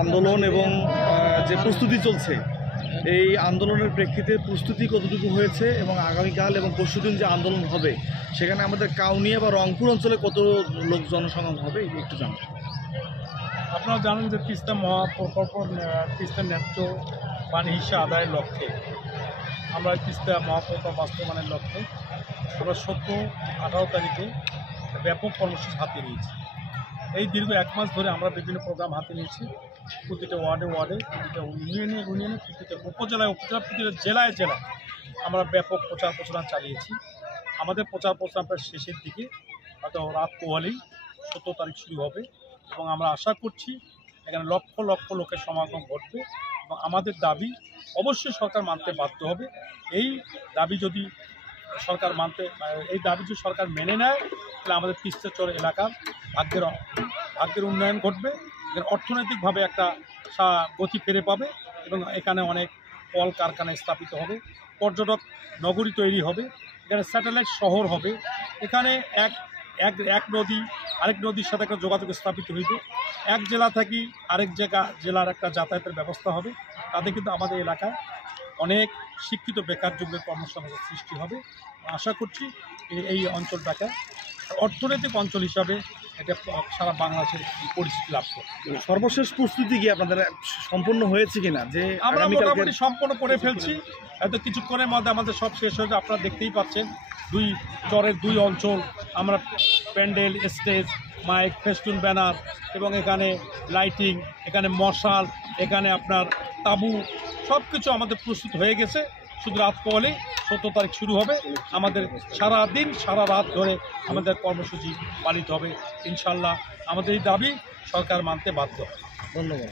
আন্দোলন এবং যে প্রস্তুতি চলছে, এই আন্দোলনের প্রেক্ষিতে প্রস্তুতি কতটুকু হয়েছে এবং আগামীকাল এবং পরশুদিন যে আন্দোলন হবে সেখানে আমাদের কাউনিয়া বা রংপুর অঞ্চলে কত লোক জনসমাগম হবে একটু জানতে। আপনারা জানেন যে তিস্তা মহাপ্রকল্প, তিস্তা ন্যায্য পানি হিসা আদায়ের লক্ষ্যে আমরা তিস্তা মহাপ্রকল্প বাস্তবায়নের লক্ষ্যে আমরা 17-18 তারিখে ব্যাপক কর্মসূচি হাতে নিয়েছি। এই দীর্ঘ 1 মাস ধরে আমরা বিভিন্ন প্রোগ্রাম হাতে নিয়েছি। প্রতিটা ওয়ার্ডে প্রতিটা ইউনিয়নে প্রতিটা উপজেলায় প্রতিটা জেলায় আমরা ব্যাপক প্রচার প্রচারণা চালিয়েছি। আমাদের প্রচার প্রচারণা প্রায় শেষের দিকে, হয়তো রাত পোহালেই 17 তারিখ শুরু হবে এবং আমরা আশা করছি এখানে লক্ষ লক্ষ লোকের সমাগম ঘটবে এবং আমাদের দাবি অবশ্যই সরকার মানতে বাধ্য হবে। এই দাবি যদি সরকার মেনে নেয় তাহলে আমাদের তিস্তাচর এলাকার ভাগ্যের উন্নয়ন ঘটবে, অর্থনৈতিকভাবে একটা গতি ফিরে পাবে এবং এখানে অনেক কল কারখানা স্থাপিত হবে, পর্যটক নগরী তৈরি হবে, এখানে স্যাটেলাইট শহর হবে, এখানে এক নদী আরেক নদীর সাথে একটা যোগাযোগ স্থাপিত হইবে, এক জেলা থেকে আরেক জেলার একটা যাতায়াতের ব্যবস্থা হবে। তাতে কিন্তু আমাদের এলাকায় অনেক শিক্ষিত বেকার যুগের কর্মসংস্থান সৃষ্টি হবে। আশা করছি এই অঞ্চলটাকে অর্থনৈতিক অঞ্চল হিসাবে এটা সারা বাংলাদেশের পরিচিতি লাভ করে। সর্বশেষ প্রস্তুতি কি আপনাদের সম্পূর্ণ হয়েছে কিনা? যে আমরা মোটামুটি সম্পন্ন করে ফেলছি, এত কিছুক্ষণের মধ্যে আমাদের সব শেষ হয়েছে। আপনারা দেখতেই পাচ্ছেন চরের 2 অঞ্চল আমরা pandal, stage, mike, festoon, banner এবং এখানে লাইটিং, এখানে মশাল, এখানে আপনার তাঁবু সব কিছু আমাদের প্রস্তুত হয়ে গেছে। শুধু রাত পোহালেই 17 তারিখ শুরু হবে। আমাদের সারা দিন সারা রাত ধরে আমাদের কর্মসূচি পালিত হবে ইনশাল্লাহ। আমাদের এই দাবি সরকার মানতে বাধ্য। ধন্যবাদ।